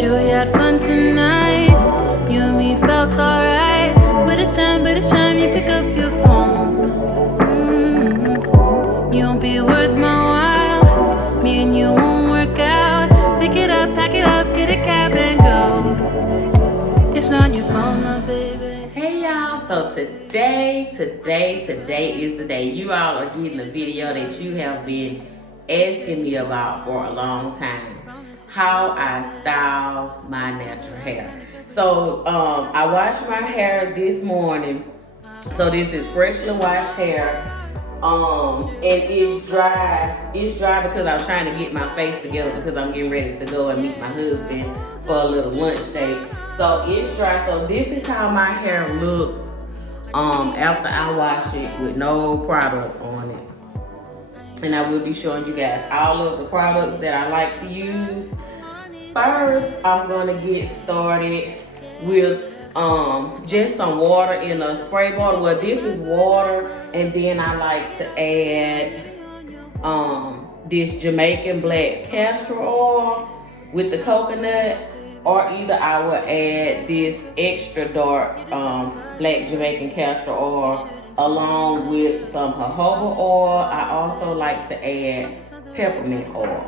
Sure we had fun tonight. You and me felt alright. But it's time you pick up your phone. You won't be worth my while. Me and you won't work out. Pick it up, pack it up, get a cab and go. It's not your phone, my baby. Hey y'all, so today is the day. You all are getting a video that you have been asking me about for a long time. How I style my natural hair. So I washed my hair this morning. So this is freshly washed hair. And it's dry. It's dry because I was trying to get my face together because I'm getting ready to go and meet my husband for a little lunch date. So it's dry. So this is how my hair looks after I wash it with no product on it. And I will be showing you guys all of the products that I like to use. First, I'm gonna get started with just some water in a spray bottle. Well, this is water, and then I like to add this Jamaican black castor oil with the coconut, or either I will add this extra dark black Jamaican castor oil along with some jojoba oil. I also like to add peppermint oil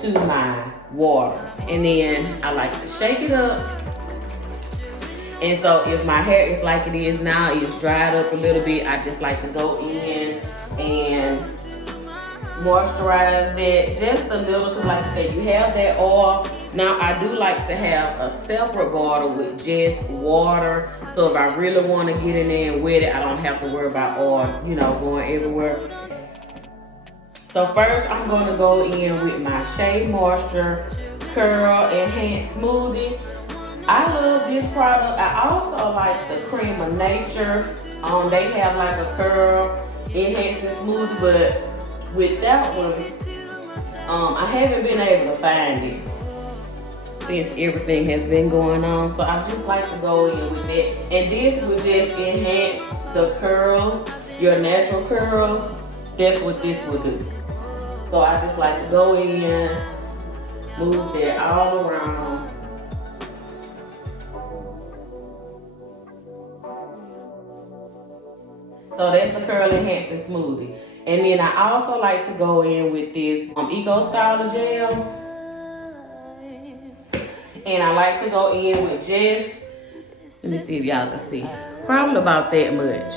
to my water, and then I like to shake it up. And so if my hair is like it is now, it's dried up a little bit, I just like to go in and moisturize that just a little, because like I said, you have that oil. Now I do like to have a separate bottle with just water, so if I really want to get in there and wet it, I don't have to worry about oil, going everywhere. So first I'm going to go in with my Shea Moisture Curl Enhanced Smoothie. I love this product. I also like the Cream of Nature. They have like a curl enhancing smoothie, but with that one, I haven't been able to find it since everything has been going on. So I just like to go in with that. And this will just enhance the curls, your natural curls. That's what this will do. So I just like to go in, move that all around. So that's the curl enhancing smoothie. And then I also like to go in with this Eco Styler gel. And I like to go in with just, let me see if y'all can see, probably about that much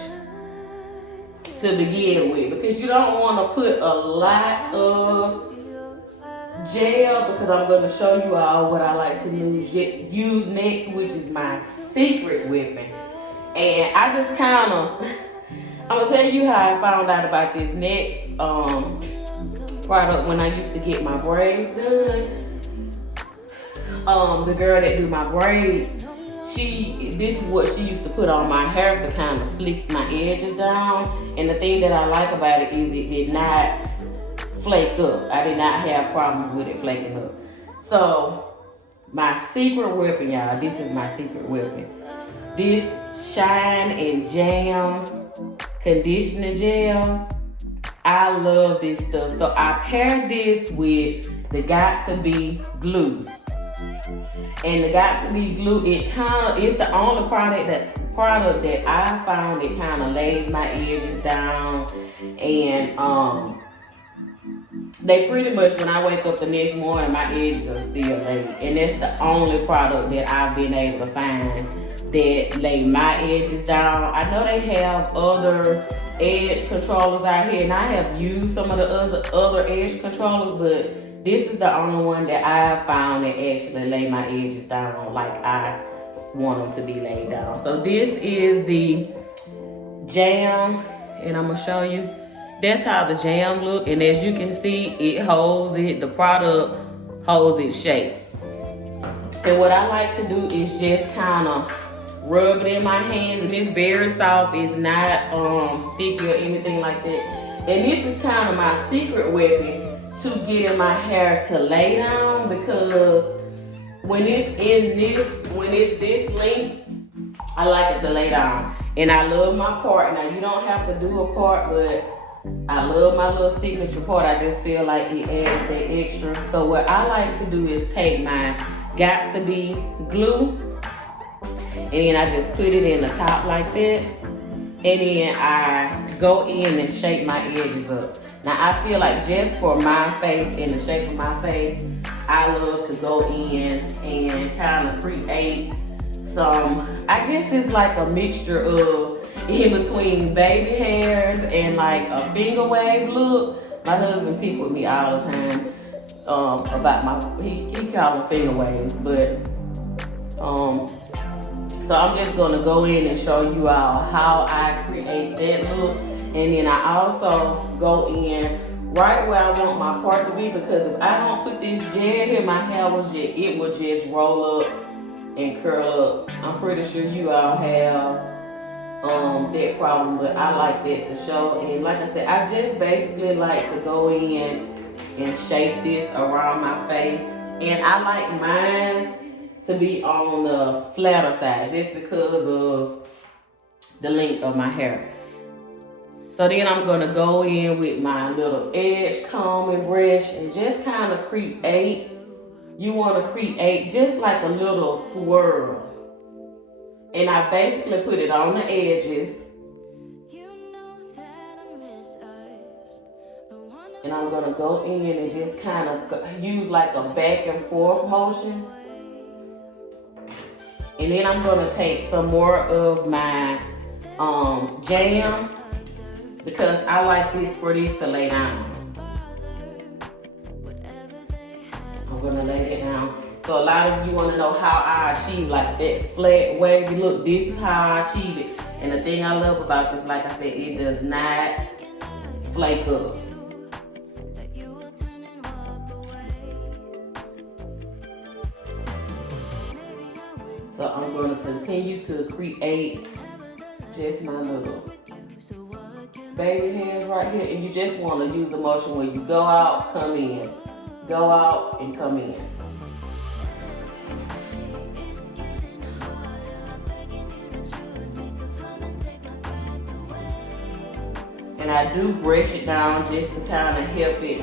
to begin with, because you don't want to put a lot of gel, because I'm going to show you all what I like to use next, which is my secret weapon. And I just kind of, I'm going to tell you how I found out about this next product when I used to get my braids done. The girl that do my braids, this is what she used to put on my hair to kind of slick my edges down. And the thing that I like about it is it did not flake up. I did not have problems with it flaking up. So my secret weapon, y'all, this is my secret weapon. This Shine and Jam conditioner gel. I love this stuff. So I pair this with the Got To Be glue. And the Got To Be glue, it's the only product that I found that kind of lays my edges down. And they pretty much, when I wake up the next morning, my edges are still laid. And that's the only product that I've been able to find that lay my edges down. I know they have other edge controllers out here, and I have used some of the other edge controllers, but this is the only one that I found that actually lay my edges down like I want them to be laid down. So this is the jam, and I'm gonna show you. That's how the jam look, and as you can see, it holds it. The product holds its shape. And what I like to do is just kind of rub it in my hands, and it's very soft. It's not sticky or anything like that. And this is kind of my secret weapon to get in my hair to lay down, because when it's this length, I like it to lay down. And I love my part. Now you don't have to do a part, but I love my little signature part. I just feel like it adds that extra. So what I like to do is take my Got to Be glue, and then I just put it in the top like that. And then I go in and shape my edges up. Now I feel like just for my face and the shape of my face, I love to go in and kind of create some, I guess it's like a mixture of in between baby hairs and like a finger wave look. My husband pick with me all the time about my, he call them finger waves, but so I'm just gonna go in and show you all how I create that look. And then I also go in right where I want my part to be, because if I don't put this gel here, my hair it will just roll up and curl up. I'm pretty sure you all have that problem, but I like that to show. And like I said, I just basically like to go in and shape this around my face. And I like mine to be on the flatter side just because of the length of my hair. So then I'm gonna go in with my little edge combing brush and just kind of create, you wanna create just like a little swirl. And I basically put it on the edges. And I'm gonna go in and just kind of use like a back and forth motion. And then I'm gonna take some more of my jam, because I like this for this to lay down. I'm gonna lay it down. So a lot of you wanna know how I achieve like that flat wavy look. This is how I achieve it. And the thing I love about this, like I said, it does not flake up. So I'm gonna continue to create just my little baby hairs right here. And you just wanna use a motion where you go out, come in. Go out and come in. And I do brush it down just to kind of help it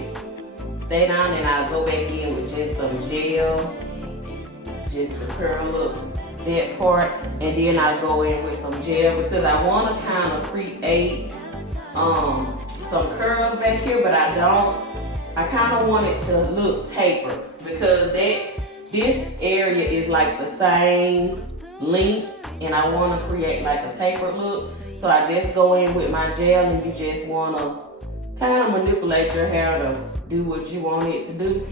stay down. And I go back in with just some gel, just to curl up that part. And then I go in with some gel because I want to kind of create some curls back here, but I don't. I kind of want it to look tapered because this area is like the same length, and I want to create like a tapered look. So I just go in with my gel, and you just want to kind of manipulate your hair to do what you want it to do.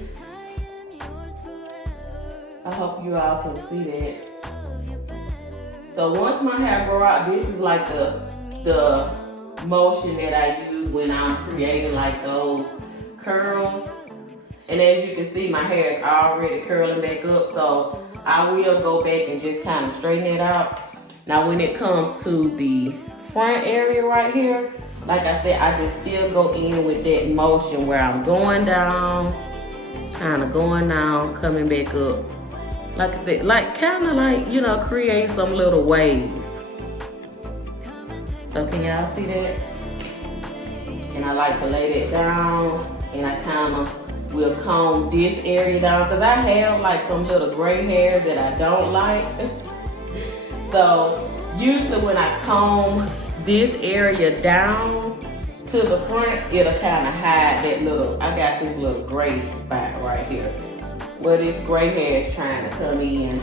I hope you all can see that. So once my hair grow out, this is like the motion that I use when I'm creating like those curls. And as you can see, my hair is already curling back up, so I will go back and just kind of straighten it out. Now when it comes to the front area right here, like I said, I just still go in with that motion where I'm going down, kind of going down, coming back up. Like I said, like kind of like, you know, create some little waves. So can y'all see that? And I like to lay that down, and I kind of will comb this area down because I have like some little gray hairs that I don't like. So usually when I comb this area down to the front, it'll kind of hide that little, I got this little gray spot right here where this gray hair is trying to come in.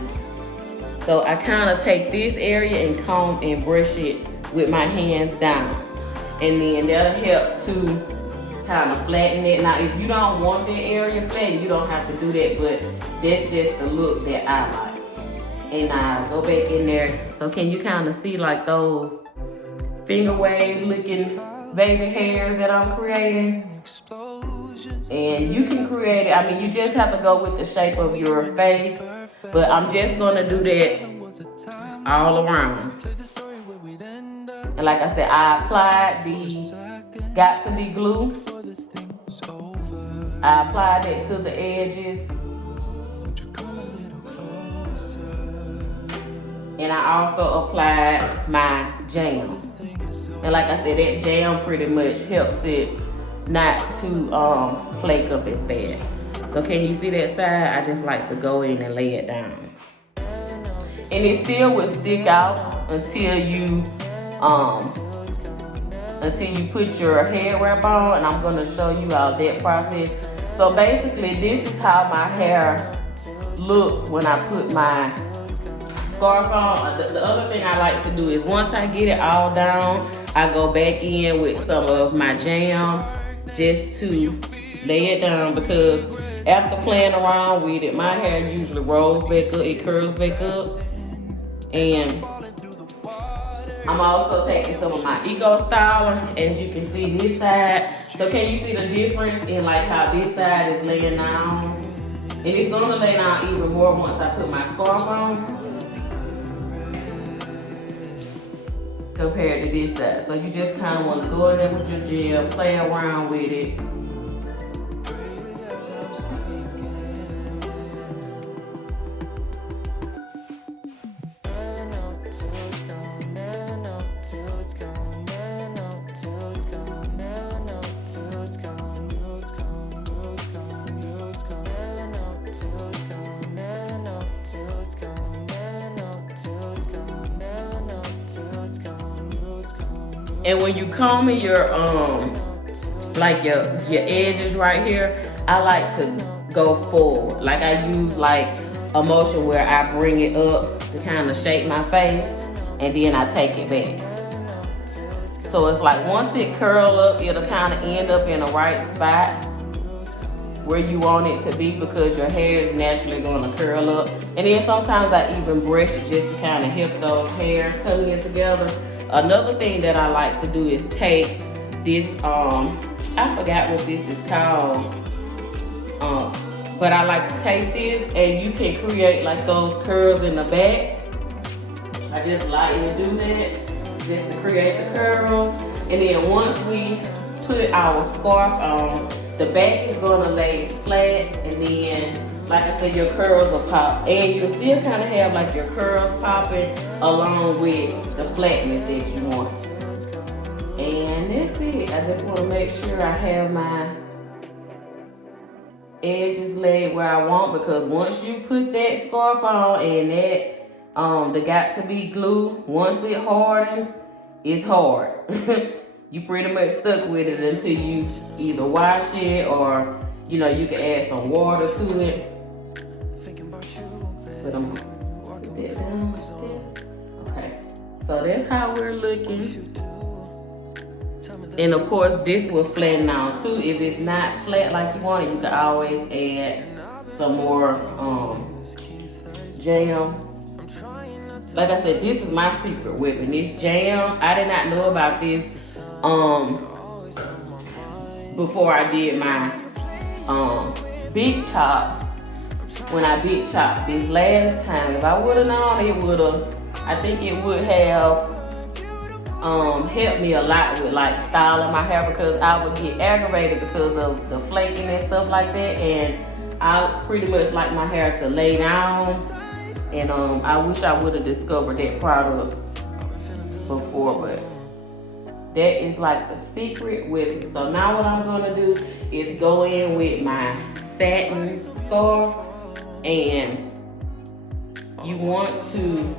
So I kind of take this area and comb and brush it with my hands down. And then that'll help to kind of flatten it. Now if you don't want that area flattened, you don't have to do that, but that's just the look that I like. And I go back in there. So can you kind of see like those finger wave looking baby hairs that I'm creating? And you can create it, I mean, you just have to go with the shape of your face, but I'm just gonna do that all around. And like I said, I applied the Got to Be glue. I applied it to the edges. And I also applied my jam. And like I said, that jam pretty much helps it not to flake up as bad. So can you see that side? I just like to go in and lay it down. And it still would stick out until you put your head wrap on, and I'm gonna show you all that process. So basically this is how my hair looks when I put my scarf on. The other thing I like to do is once I get it all down, I go back in with some of my jam just to lay it down, because after playing around with it, my hair usually rolls back up, it curls back up. And I'm also taking some of my Eco Styler, as you can see this side. So can you see the difference in like how this side is laying down? And it's gonna lay down even more once I put my scarf on compared to this side. So you just kind of want to go in there with your gel, play around with it. And when you comb your like your edges right here, I like to go forward. Like I use like a motion where I bring it up to kind of shape my face, and then I take it back. So it's like once it curl up, it'll kind of end up in the right spot where you want it to be, because your hair is naturally going to curl up. And then sometimes I even brush it just to kind of help those hairs coming in together. Another thing that I like to do is take this, I forgot what this is called, but I like to take this, and you can create like those curls in the back. I just lightly do that just to create the curls. And then once we put our scarf on, the back is gonna lay flat, and then, like I said, your curls will pop. And you still kind of have like your curls popping along with the flatness that you want. And that's it. I just want to make sure I have my edges laid where I want, because once you put that scarf on and that the got to be glue, once it hardens, it's hard. You pretty much stuck with it until you either wash it, or you know, you can add some water to it. But I'm gonna put that down. Okay, so that's how we're looking. And of course, this will flatten out too. If it's not flat like you want it, you can always add some more jam. Like I said, this is my secret weapon. This jam, I did not know about this before I did my big chop. When I big chopped this last time, if I would have known, it would have, I think it would have helped me a lot with like styling my hair, because I would get aggravated because of the flaking and stuff like that, and I pretty much like my hair to lay down. And I wish I would have discovered that product before, but that is like the secret with it. So now what I'm gonna do is go in with my satin scarf, and you want to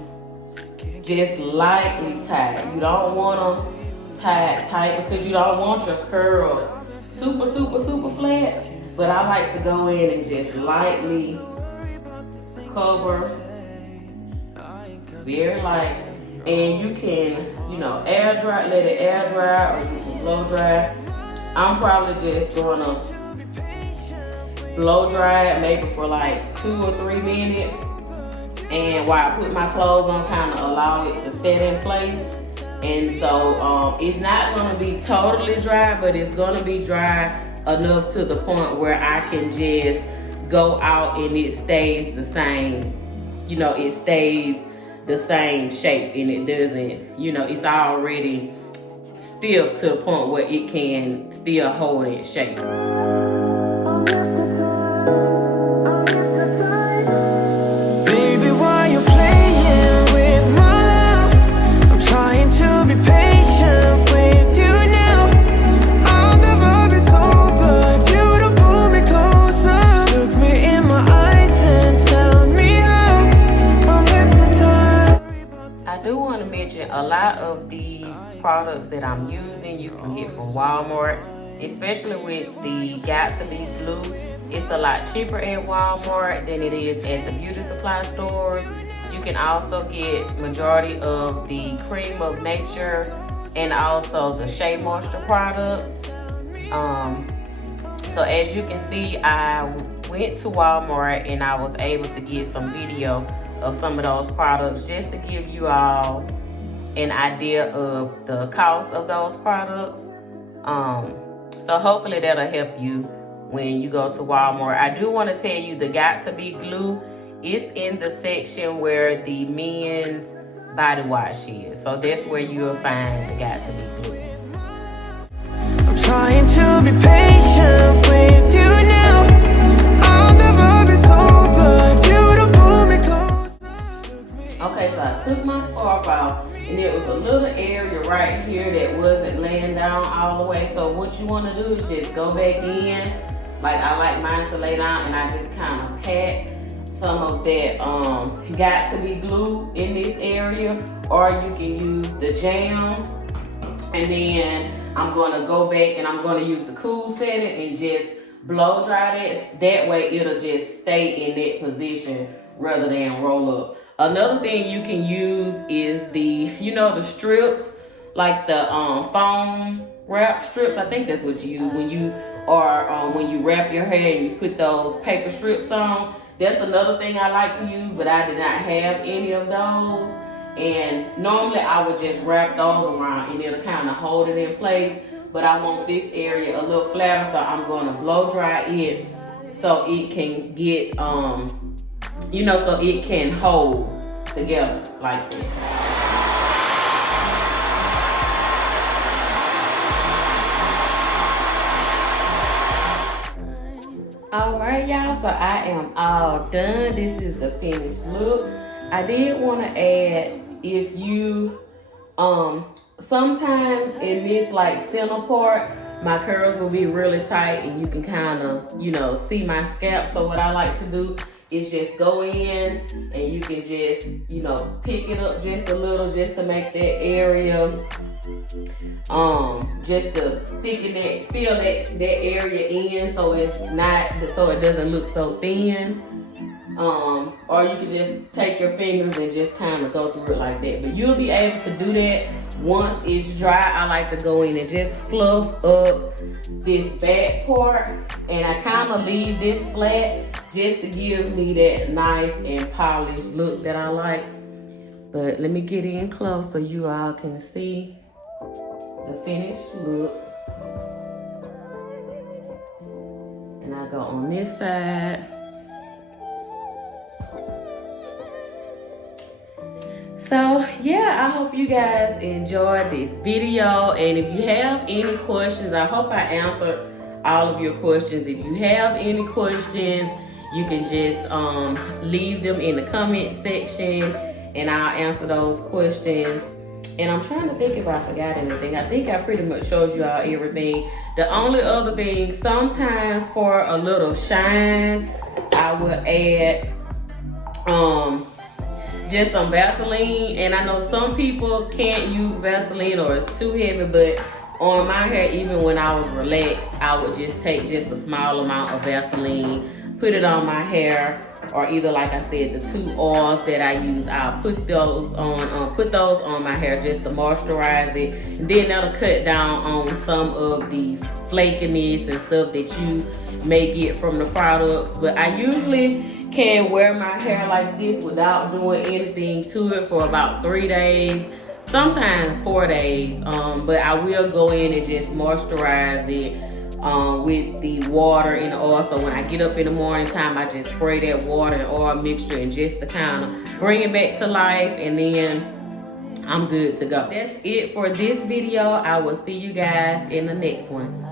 just lightly tie it. You don't want to tie it tight, because you don't want your curls super flat. But I like to go in and just lightly cover, very light. And you can, you know, air dry, let it air dry, or you can blow dry. I'm probably just gonna blow dry it maybe for like 2 or 3 minutes. And while I put my clothes on, kind of allow it to set in place. And so it's not gonna be totally dry, but it's gonna be dry enough to the point where I can just go out and it stays the same. You know, it stays the same shape, and it doesn't, you know, it's already stiff to the point where it can still hold its shape. With my love, I'm trying to be patient with a lot of these products that I'm using you can get from Walmart, especially with the Got to Be Glue. It's a lot cheaper at Walmart than it is at the beauty supply stores. You can also get majority of the Cream of Nature and also the Shea Moisture products. So as you can see, I went to Walmart and I was able to get some video of some of those products just to give you all an idea of the cost of those products. So hopefully that'll help you when you go to Walmart. I do want to tell you the Got to Be Glue is in the section where the men's body wash is. So that's where you'll find the Got to Be Glue. I'm trying to be patient with you now. I'll never be sober if you don't pull me close. Okay, so I took my scarf out and there was a little area right here that wasn't laying down all the way. So what you want to do is just go back in. Like I like mine to lay down, and I just kind of pat some of that Got to Be Glue in this area, or you can use the jam. And then I'm going to go back and I'm going to use the cool setting and just blow dry that. That way it'll just stay in that position rather than roll up. Another thing you can use is the, the strips, like the foam wrap strips. I think that's what you use when you wrap your hair and you put those paper strips on. That's another thing I like to use, but I did not have any of those. And normally I would just wrap those around and it'll kind of hold it in place. But I want this area a little flatter, so I'm going to blow dry it so it can get, so it can hold together like that. Alright y'all, so I am all done. This is the finished look. I did want to add, if you, sometimes in this like center part, my curls will be really tight and you can kind of, see my scalp. So what I like to do is just go in and you can just, pick it up just a little just to make that area, just to thicken that, fill that area in so it's not, so it doesn't look so thin. Or you can just take your fingers and just kind of go through it like that. But you'll be able to do that once it's dry. I like to go in and just fluff up this back part. And I kind of leave this flat just to give me that nice and polished look that I like. But let me get in close so you all can see the finished look. And I go on this side. So yeah, I hope you guys enjoyed this video, and if you have any questions, I hope I answered all of your questions. If you have any questions, you can just leave them in the comment section and I'll answer those questions. And I'm trying to think if I forgot anything. I think I pretty much showed you all everything. The only other thing, sometimes for a little shine, I will add just some Vaseline. And I know some people can't use Vaseline or it's too heavy, but on my hair, even when I was relaxed, I would just take just a small amount of Vaseline, put it on my hair, or either, like I said, the 2 oils that I use, I'll put those on my hair just to moisturize it. And then that'll cut down on some of the flakiness and stuff that you may get from the products. But I usually can wear my hair like this without doing anything to it for about 3 days, sometimes 4 days. But I will go in and just moisturize it with the water and the oil. So when I get up in the morning time, I just spray that water and oil mixture and just to kind of bring it back to life, and then I'm good to go. That's it for this video. I will see you guys in the next one.